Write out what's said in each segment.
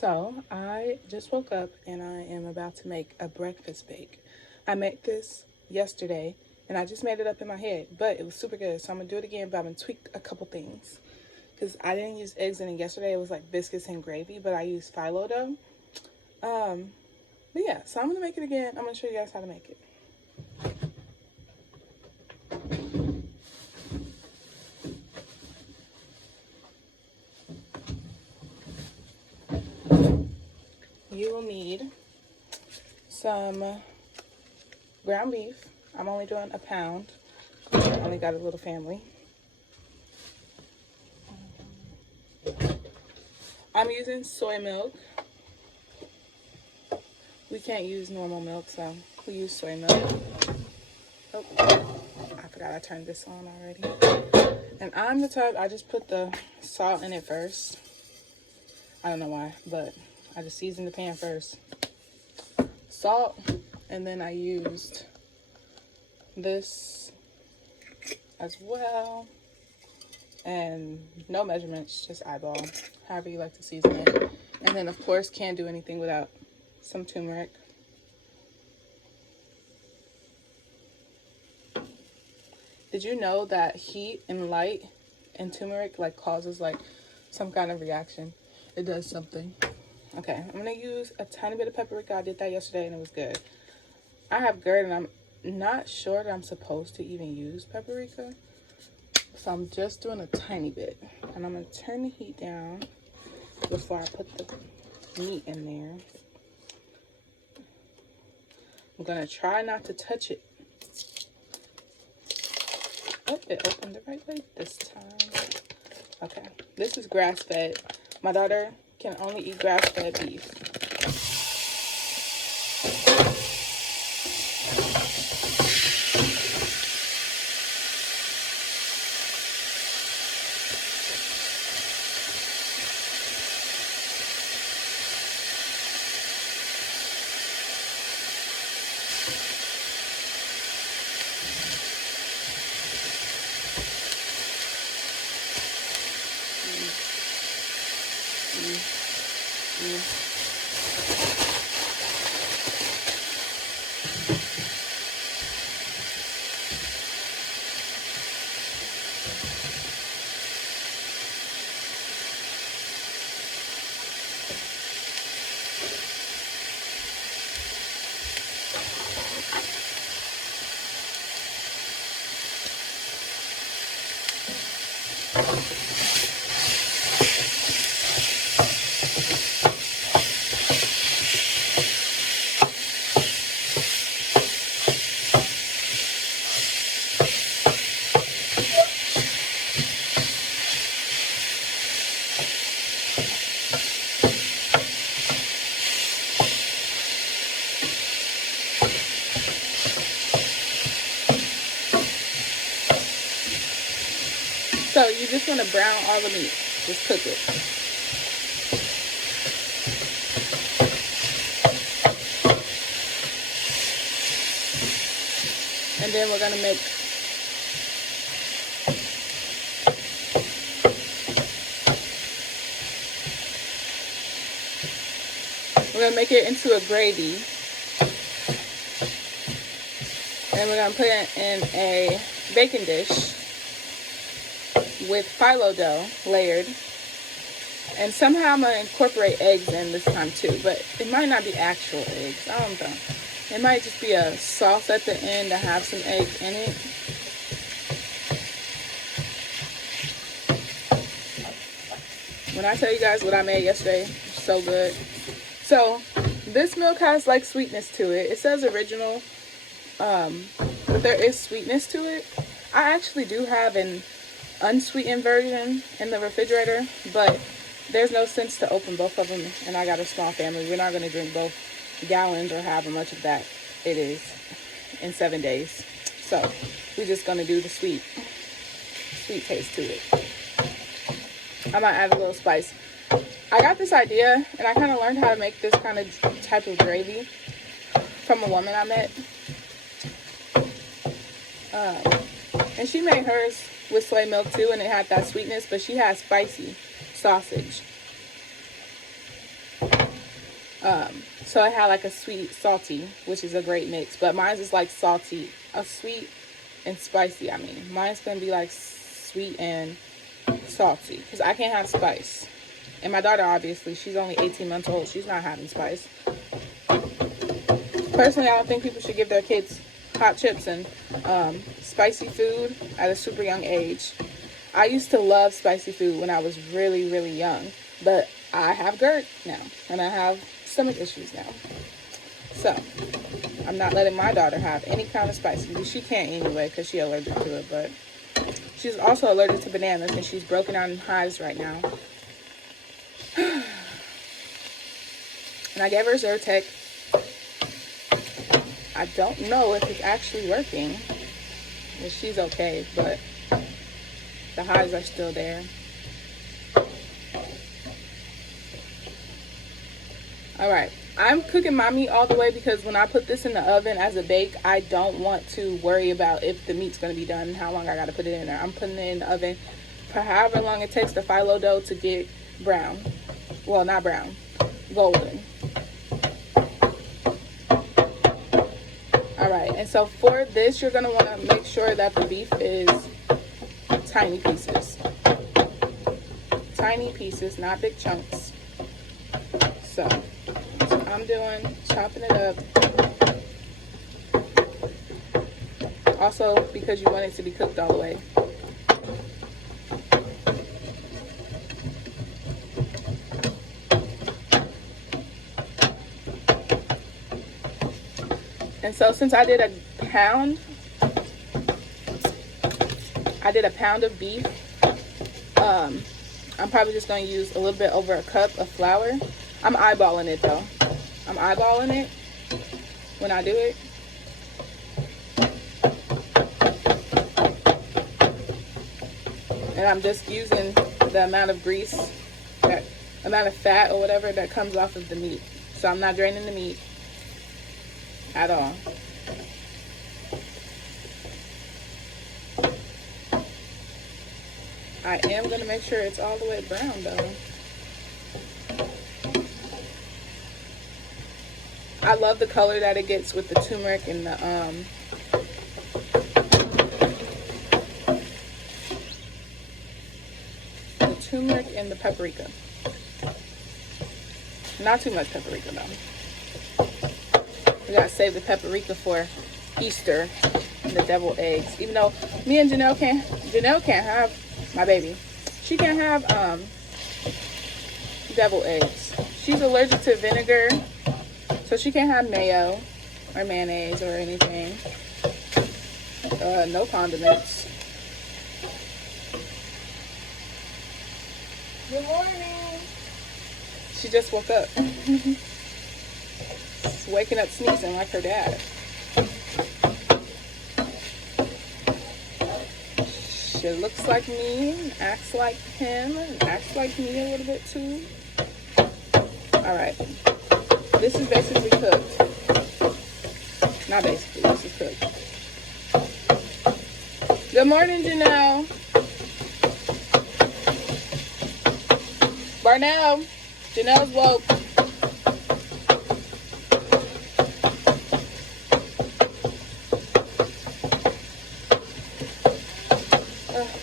So I just woke up and I am about to make a breakfast bake. I made this yesterday and I just made it up in my head, but it was super good. So I'm gonna do it again, but I'm gonna tweak a couple things because I didn't use eggs in it yesterday. It was like biscuits and gravy, but I used phyllo dough. Um, but yeah, so I'm gonna make it again. I'm gonna show you guys how to make it. You will need some ground beef. I'm only doing a pound. I only got a little family. I'm using soy milk. We can't use normal milk, so we use soy milk. Oh, I forgot I turned this on already. And I'm the type, I just put the salt in it first. I don't know why, but I just seasoned the pan first. Salt, and then I used this as well. And no measurements, just eyeball, however you like to season it. And then, of course, can't do anything without some turmeric. Did you know that heat and light and turmeric like causes like some kind of reaction? It does something. Okay, I'm gonna use a tiny bit of paprika. I did that yesterday and it was good. I have GERD and I'm not sure that I'm supposed to even use paprika. So I'm just doing a tiny bit. And I'm gonna turn the heat down before I put the meat in there. I'm gonna try not to touch it. Oh, it opened the right way this time. Okay, this is grass-fed. My daughter can only eat grass-fed beef. So you just want to brown all the meat. Just cook it. And then we're going to make it into a gravy. And we're going to put it in a baking dish with phyllo dough layered. And somehow I'm going to incorporate eggs in this time too, but it might not be actual eggs. I don't know. It might just be a sauce at the end to have some eggs in it. When I tell you guys what I made yesterday, it's so good. So this milk has like sweetness to it. It says original, but there is sweetness to it. I actually do have an unsweetened version in the refrigerator, but there's no sense to open both of them, and I got a small family. We're not going to drink both gallons or however much of that it is in 7 days. So we're just going to do the sweet taste to it. I might add a little spice. I got this idea, and I kind of learned how to make this kind of type of gravy from a woman I met. And she made hers with soy milk too, and it had that sweetness, but she had spicy sausage. So I had like a sweet salty, which is a great mix, but mine's is like salty, a sweet and spicy. I mean, mine's gonna be like sweet and salty because I can't have spice. And my daughter, obviously, she's only 18 months old. She's not having spice. Personally, I don't think people should give their kids hot chips and spicy food at a super young age. I used to love spicy food when I was really, really young, but I have GERD now, and I have stomach issues now. So, I'm not letting my daughter have any kind of spicy. She can't anyway because she's allergic to it, but she's also allergic to bananas, and she's broken out in hives right now. And I gave her Zyrtec. I don't know if it's actually working. Well, she's okay, but the hives are still there. Alright, I'm cooking my meat all the way because when I put this in the oven as a bake, I don't want to worry about if the meat's going to be done and how long I got to put it in there. I'm putting it in the oven for however long it takes the phyllo dough to get brown. Well, not brown, golden. Alright, and so for this, you're going to want to make sure that the beef is tiny pieces. Tiny pieces, not big chunks. So, I'm doing, chopping it up. Also, because you want it to be cooked all the way. And so since I did a pound of beef, I'm probably just going to use a little bit over a cup of flour. I'm eyeballing it though. I'm eyeballing it when I do it. And I'm just using the amount of grease, that amount of fat or whatever that comes off of the meat. So I'm not draining the meat at all. I am going to make sure it's all the way brown though. I love the color that it gets with the turmeric and the paprika. Not too much paprika though. We gotta save the paprika for Easter and the deviled eggs. Even though me and Janelle can't have, my baby, she can't have deviled eggs. She's allergic to vinegar, so she can't have mayo or mayonnaise or anything. No condiments. Good morning. She just woke up. Waking up sneezing like her dad. She looks like me, acts like him, and acts like me a little bit too. Alright. This is basically cooked. Not basically, this is cooked. Good morning, Janelle. Barnell. Janelle's woke.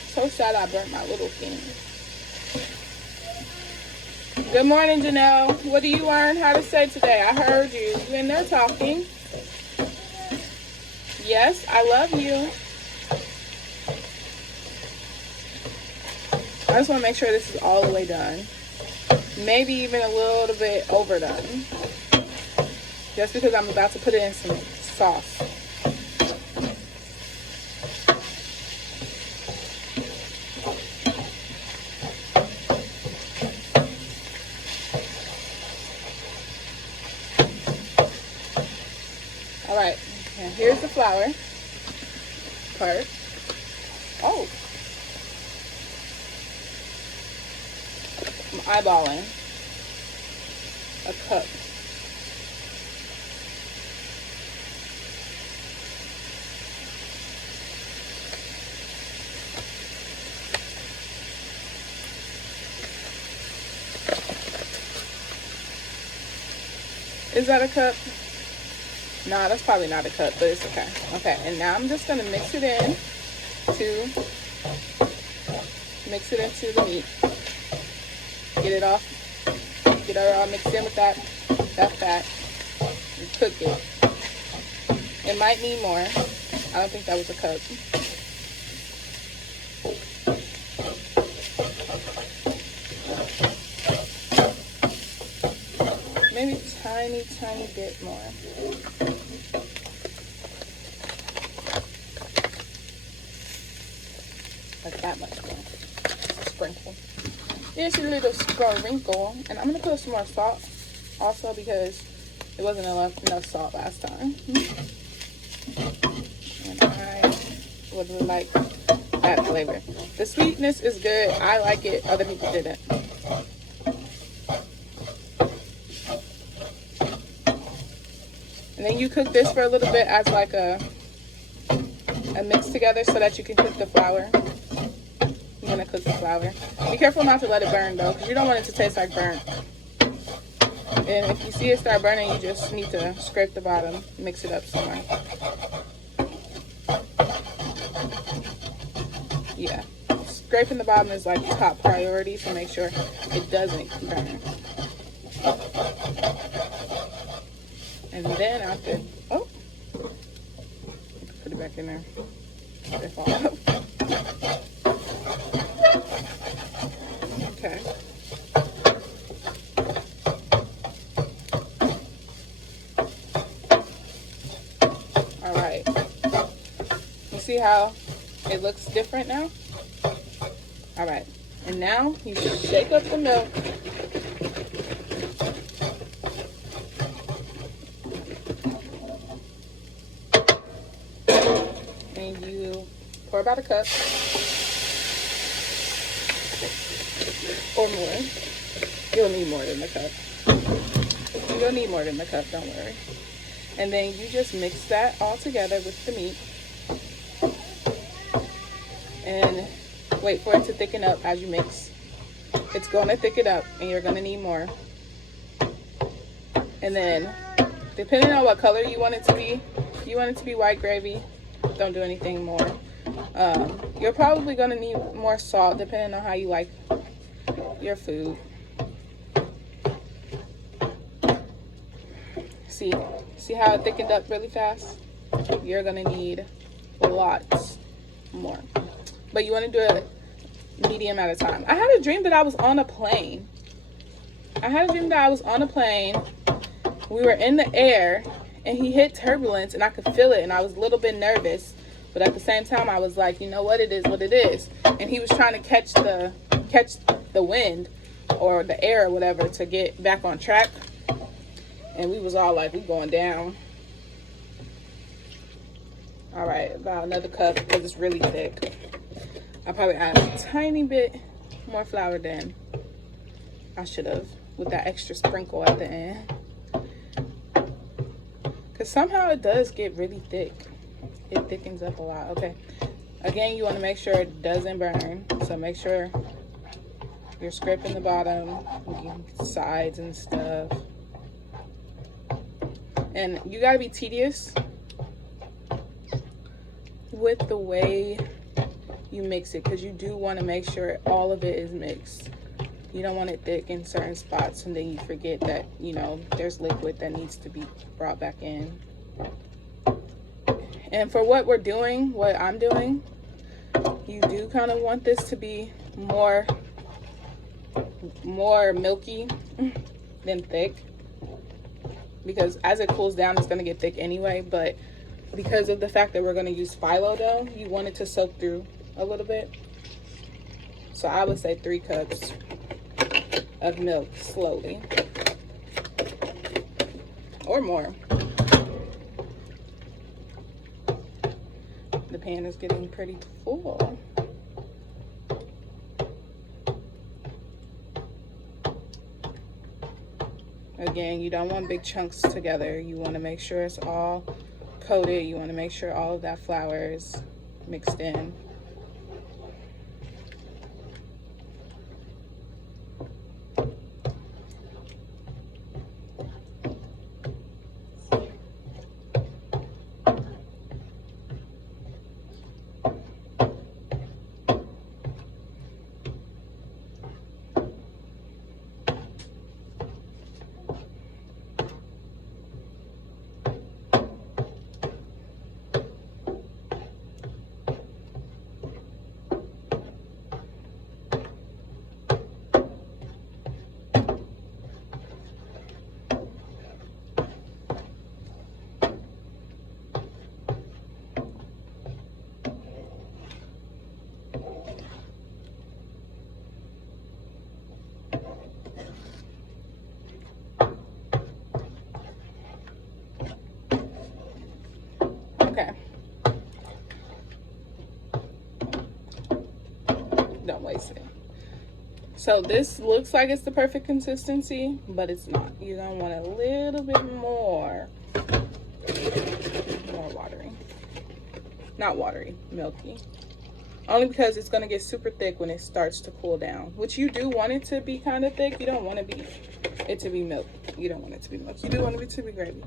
So sad I burnt my little finger. Good morning, Janelle. What do you learn how to say today? I heard you. You in there talking. Yes, I love you. I just want to make sure this is all the way done. Maybe even a little bit overdone. Just because I'm about to put it in some sauce. Alright, and here's the flour part. Oh. I'm eyeballing a cup. Is that a cup? Nah, that's probably not a cup, but it's okay. Okay, and now I'm just gonna mix it into the meat. Get it all mixed in with that fat, and cook it. It might need more. I don't think that was a cup. Maybe tiny bit more. Like that much more. Just a sprinkle. Just a little sprinkle. And I'm gonna put some more salt also because it wasn't enough salt last time. And I would like that flavor. The sweetness is good. I like it. Other people didn't. And then you cook this for a little bit as like a mix together so that you can cook the flour. You're gonna cook the flour. Be careful not to let it burn though, because you don't want it to taste like burnt. And if you see it start burning, you just need to scrape the bottom, mix it up somewhere. Yeah, scraping the bottom is like top priority, so make sure it doesn't burn. And then after, oh, put it back in there. They fall out. Okay. All right. You see how it looks different now? All right. And now you shake up the milk. And you pour about a cup or more. You'll need more than the cup. You'll need more than the cup, don't worry. And then you just mix that all together with the meat. And wait for it to thicken up as you mix. It's going to thicken up and you're going to need more. And then, depending on what color you want it to be, if you want it to be white gravy, don't do anything more. You're probably going to need more salt depending on how you like your food. See how it thickened up really fast? You're going to need lots more. But you want to do it medium at a time. I had a dream that I was on a plane. We were in the air and he hit turbulence and I could feel it and I was a little bit nervous. But at the same time, I was like, you know what? It is what it is. And he was trying to catch the wind or the air or whatever to get back on track. And we was all like, we going down. All right, about another cup because it's really thick. I'll probably add a tiny bit more flour than I should have with that extra sprinkle at the end. Because somehow it does get really thick. It thickens up a lot. Okay. Again, you want to make sure it doesn't burn. So make sure you're scraping the bottom, sides and stuff. And you got to be tedious with the way you mix it, because you do want to make sure all of it is mixed. You don't want it thick in certain spots and then you forget that, you know, there's liquid that needs to be brought back in. And for what we're doing, what I'm doing, you do kind of want this to be more milky than thick, because as it cools down it's going to get thick anyway. But because of the fact that we're going to use phyllo dough, you want it to soak through a little bit. So I would say 3 cups of milk slowly, or more. The pan is getting pretty full. Again, you don't want big chunks together. You want to make sure it's all coated. You want to make sure all of that flour is mixed in. So this looks like it's the perfect consistency, but it's not. You're gonna want a little bit more watery. Not watery, milky. Only because it's gonna get super thick when it starts to cool down, which you do want it to be kind of thick. You don't want it to be milk. You don't want it to be milk. You do want it to be gravy.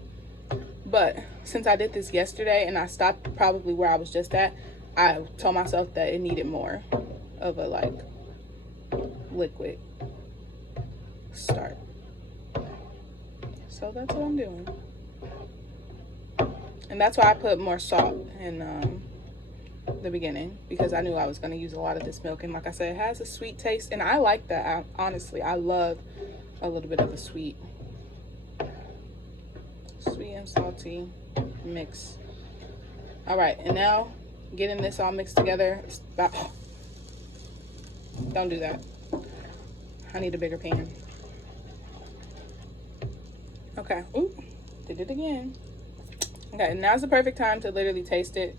But since I did this yesterday and I stopped probably where I was just at, I told myself that it needed more of a like liquid start. So that's what I'm doing. And that's why I put more salt in the beginning, because I knew I was going to use a lot of this milk. And like I said, it has a sweet taste, and I like that. Honestly, I love a little bit of a sweet and salty mix. All right, and now getting this all mixed together. Don't do that. I need a bigger pan. Okay. Ooh, did it again. Okay, now's the perfect time to literally taste it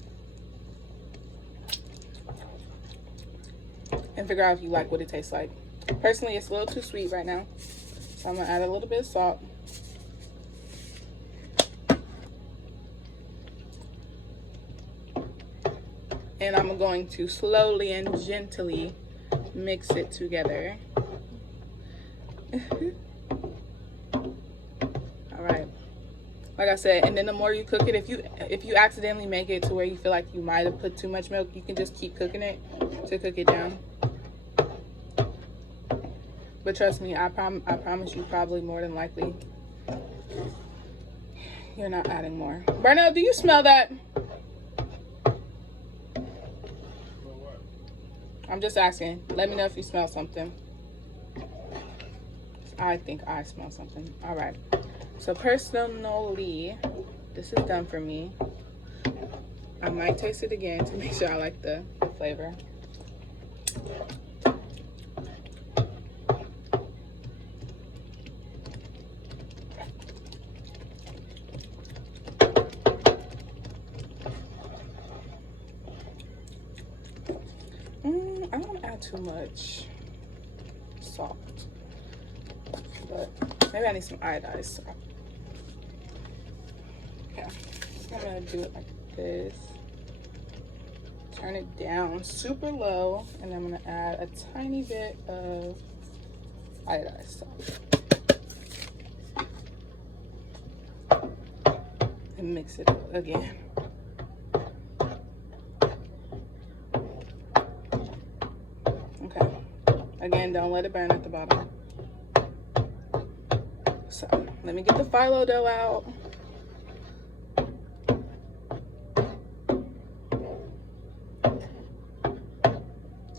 and figure out if you like what it tastes like. Personally, it's a little too sweet right now, so I'm gonna add a little bit of salt. And I'm going to slowly and gently mix it together. All right. Like I said, and then the more you cook it, if you accidentally make it to where you feel like you might have put too much milk, you can just keep cooking it to cook it down. But trust me, I promise you, probably more than likely, you're not adding more. Bernard, do you smell that? I'm just asking. Let me know if you smell something. I think I smell something. All right. So personally, this is done for me. I might taste it again to make sure I like the flavor. I don't add too much salt, but maybe I need some iodized salt. Okay, I'm gonna do it like this. Turn it down super low, and I'm gonna add a tiny bit of iodized salt and mix it again. Again, don't let it burn at the bottom. So let me get the phyllo dough out.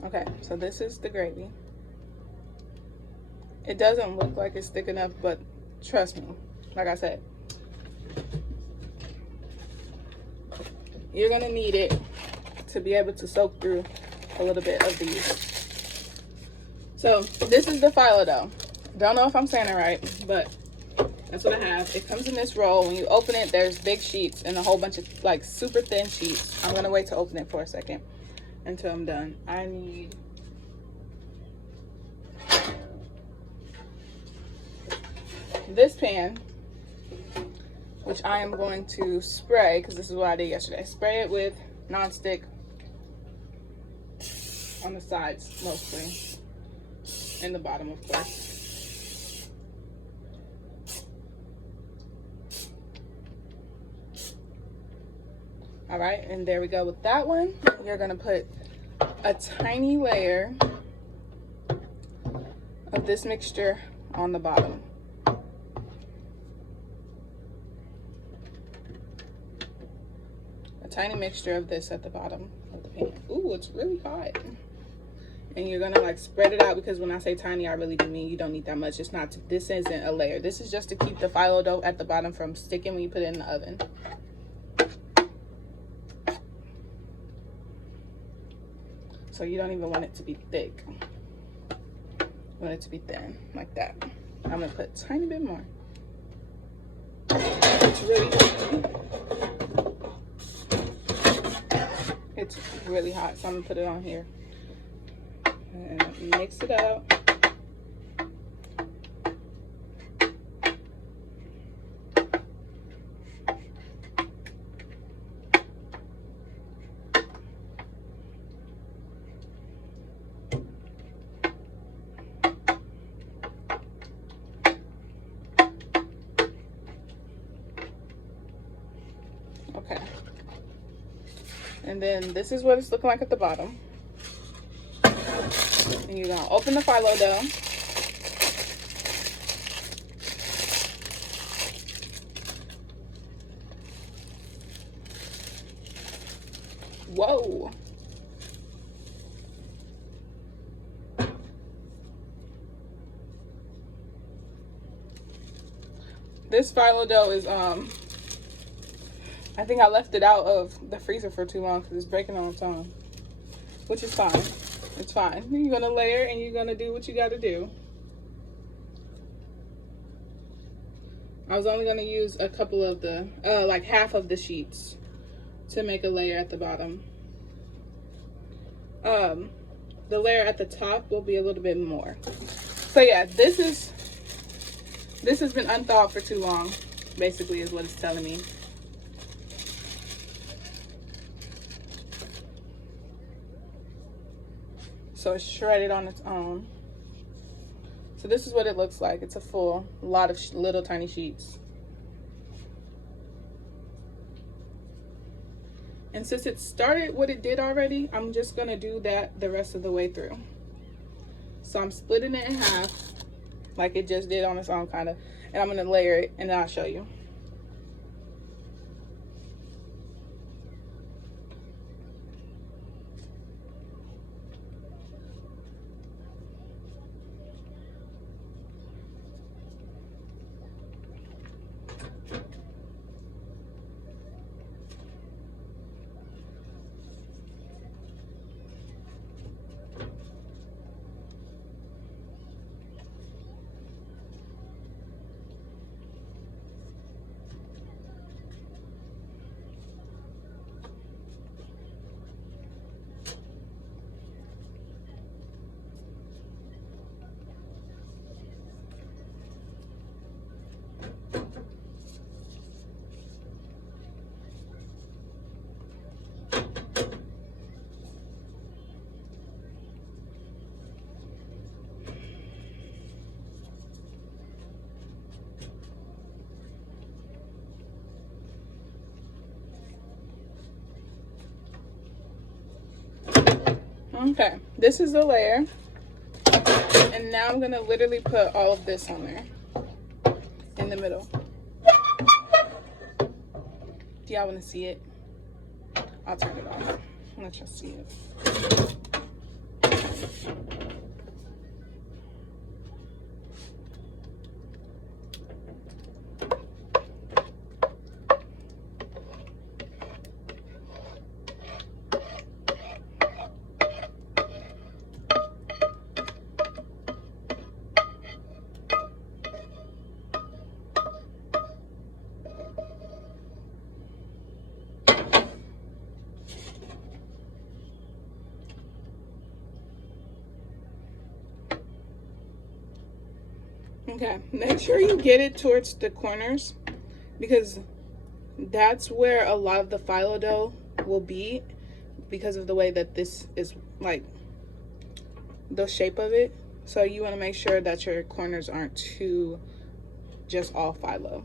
Okay, so this is the gravy. It doesn't look like it's thick enough, but trust me, like I said, you're gonna need it to be able to soak through a little bit of these. So this is the phyllo dough. Don't know if I'm saying it right, but that's what I have. It comes in this roll. When you open it, there's big sheets and a whole bunch of like super thin sheets. I'm gonna wait to open it for a second until I'm done. I need this pan, which I am going to spray, because this is what I did yesterday. Spray it with nonstick on the sides mostly. In the bottom, of course. All right, and there we go with that one. You're gonna put a tiny layer of this mixture on the bottom. A tiny mixture of this at the bottom of the pan. Ooh, it's really hot. And you're gonna like spread it out, because when I say tiny, I really do mean you don't need that much. It's not, this isn't a layer. This is just to keep the phyllo dough at the bottom from sticking when you put it in the oven. So you don't even want it to be thick. You want it to be thin, like that. I'm gonna put a tiny bit more. It's really hot, so I'm gonna put it on here. And mix it up. Okay. And then this is what it's looking like at the bottom. And you're gonna open the phyllo dough. Whoa. This phyllo dough is I think I left it out of the freezer for too long because it's breaking on its own, which is fine. It's fine. You're gonna layer and you're gonna do what you gotta do. I was only gonna use a couple of the like half of the sheets to make a layer at the bottom. The layer at the top will be a little bit more. So yeah, this has been unthawed for too long, basically, is what it's telling me. So it's shredded on its own. So this is what it looks like. It's a lot of little tiny sheets. And since it started what it did already, I'm just gonna do that the rest of the way through. So I'm splitting it in half, like it just did on its own, kind of. And I'm gonna layer it, and then I'll show you. Okay, this is the layer. And now I'm gonna literally put all of this on there in the middle. Do y'all wanna see it? I'll turn it off. Let y'all see it. Okay, make sure you get it towards the corners because that's where a lot of the phyllo dough will be because of the way that this is, like, the shape of it. So you want to make sure that your corners aren't too just all phyllo.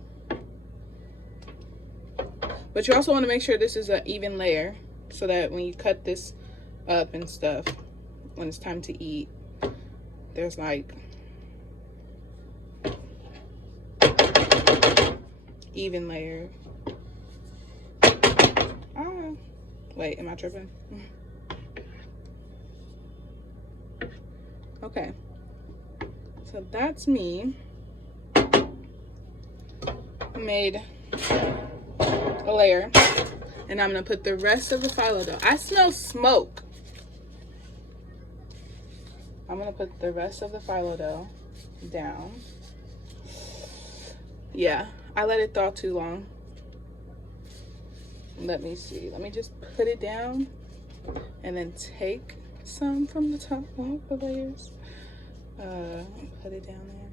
But you also want to make sure this is an even layer so that when you cut this up and stuff, when it's time to eat, there's like even layer. Oh, wait, am I tripping? Okay, so that's me. Made a layer, and I'm gonna put the rest of the phyllo dough. I smell smoke. I'm gonna put the rest of the phyllo dough down. Yeah, I let it thaw too long. Let me see. Let me just put it down and then take some from the top of the layers. Put it down there.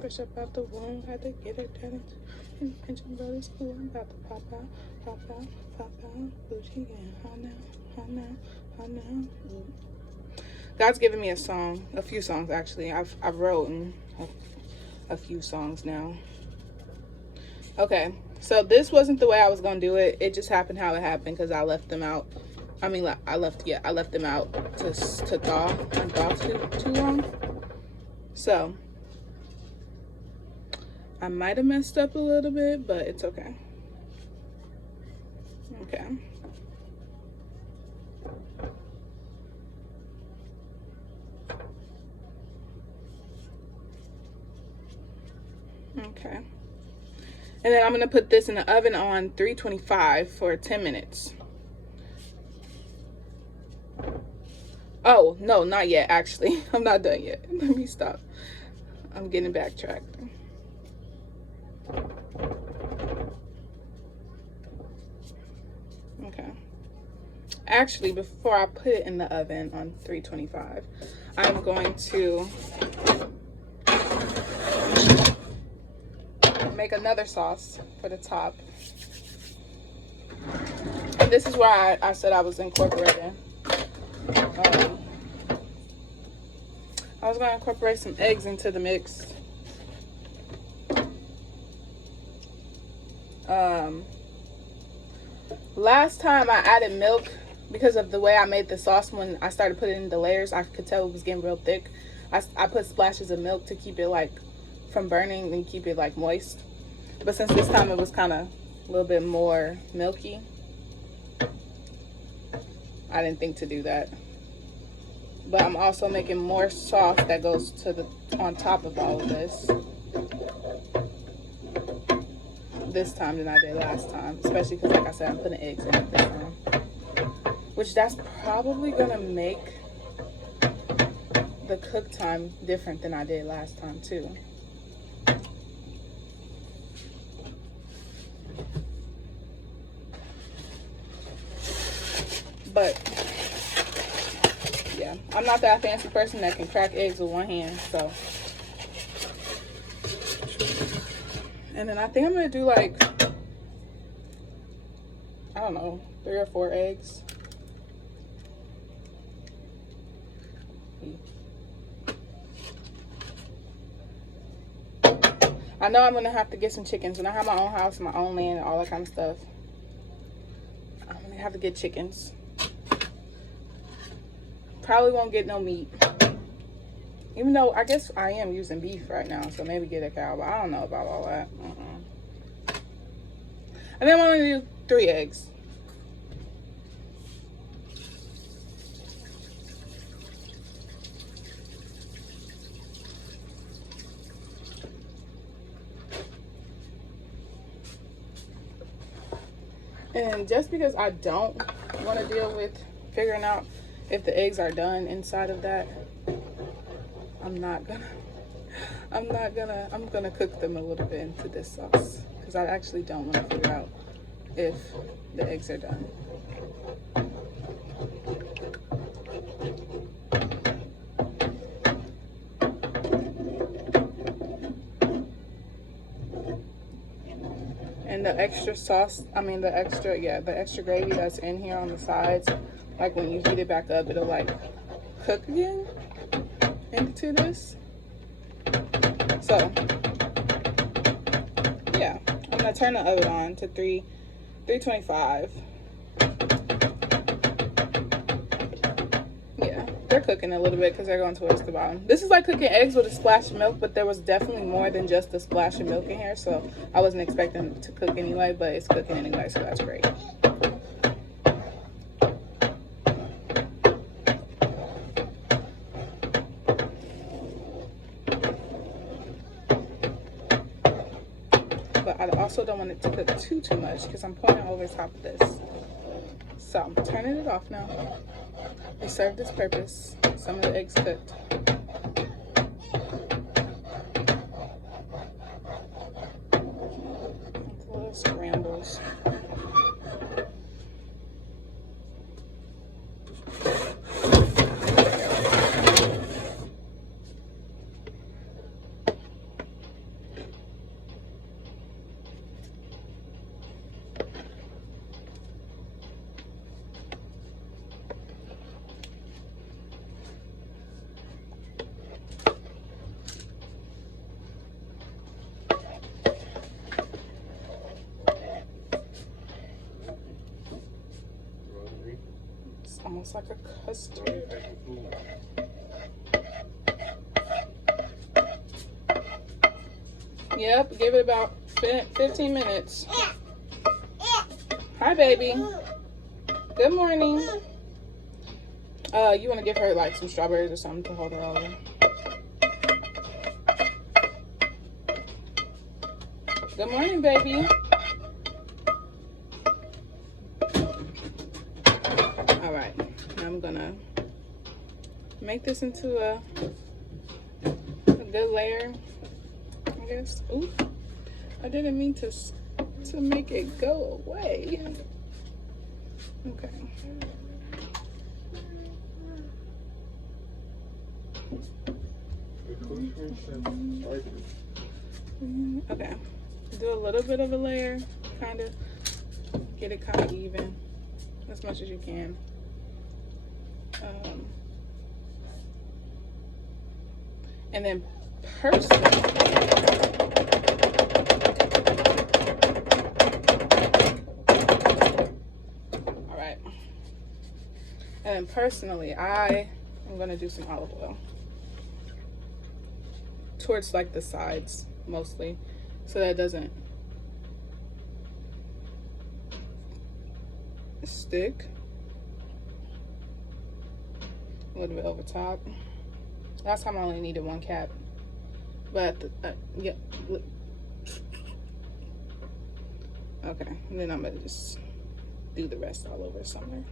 Push up out the womb, had to get it done. Pension brother's cool. I'm about to pop out, pop out, pop out. Bougie and hot now. God's given me a few songs actually. I've wrote and a few songs now. Okay, so this wasn't the way I was gonna do it. It just happened how it happened because I left them out. I mean, I left them out to thaw and thaw too long. So I might have messed up a little bit, but it's okay. Okay. Okay. And then I'm gonna put this in the oven on 325 for 10 minutes. Oh, no, not yet, actually. I'm not done yet. Let me stop. I'm getting backtracked. Okay. Actually, before I put it in the oven on 325, I'm going to make another sauce for the top. And this is where I said I was incorporating. I was going to incorporate some eggs into the mix. Last time I added milk because of the way I made the sauce. When I started putting in the layers, I could tell it was getting real thick. I put splashes of milk to keep it like from burning and keep it like moist. But since this time it was kind of a little bit more milky, I didn't think to do that. But I'm also making more sauce that goes to the on top of all of this time than I did last time, especially because, like I said, I'm putting eggs in it this time, which that's probably gonna make the cook time different than I did last time too. But yeah, I'm not that fancy person that can crack eggs with one hand, so. And then I think I'm gonna do like, I don't know, 3 or 4 eggs. I know I'm gonna have to get some chickens. When I have my own house, my own land, and all that kind of stuff, I'm gonna have to get chickens. Probably won't get no meat. Even though I guess I am using beef right now, so maybe get a cow, but I don't know about all that. And then I'm gonna do 3 eggs. And just because I don't want to deal with figuring out if the eggs are done inside of that, I'm gonna cook them a little bit into this sauce because I actually don't want to figure out if the eggs are done. And the extra sauce, the extra gravy that's in here on the sides, like when you heat it back up, it'll like cook again into this. So yeah, I'm gonna turn the oven on to 325. Yeah, they're cooking a little bit because they're going towards the bottom. This is like cooking eggs with a splash of milk, but there was definitely more than just a splash of milk in here, so I wasn't expecting it to cook anyway, but it's cooking anyway, so that's great. But I also don't want it to cook too much because I'm pouring it over top of this. So I'm turning it off now. It served its purpose. Some of the eggs cooked. Little scrambles. almost like a custard. Yep, give it about 15 minutes. Hi, baby. Good morning. You want to give her like some strawberries or something to hold her over. Good morning, baby. All right, I'm gonna make this into a good layer, I guess. Ooh, I didn't mean to make it go away. Okay. Okay. Do a little bit of a layer, kind of get it kind of even as much as you can. And then personally, all right. And then personally, I am gonna do some olive oil towards like the sides mostly, so that it doesn't stick. A little bit over top. Last time I only needed 1 cap, but yeah. Okay, and then I'm gonna just do the rest all over somewhere.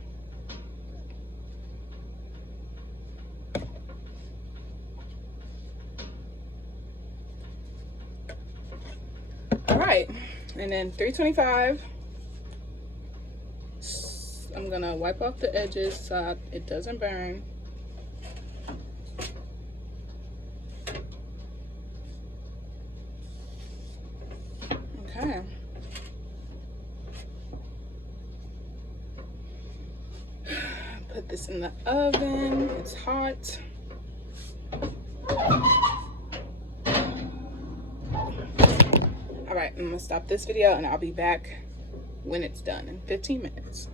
All right, and then 325. I'm gonna wipe off the edges so it doesn't burn. Okay. Put this in the oven. It's hot. All right, I'm gonna stop this video and I'll be back when it's done in 15 minutes.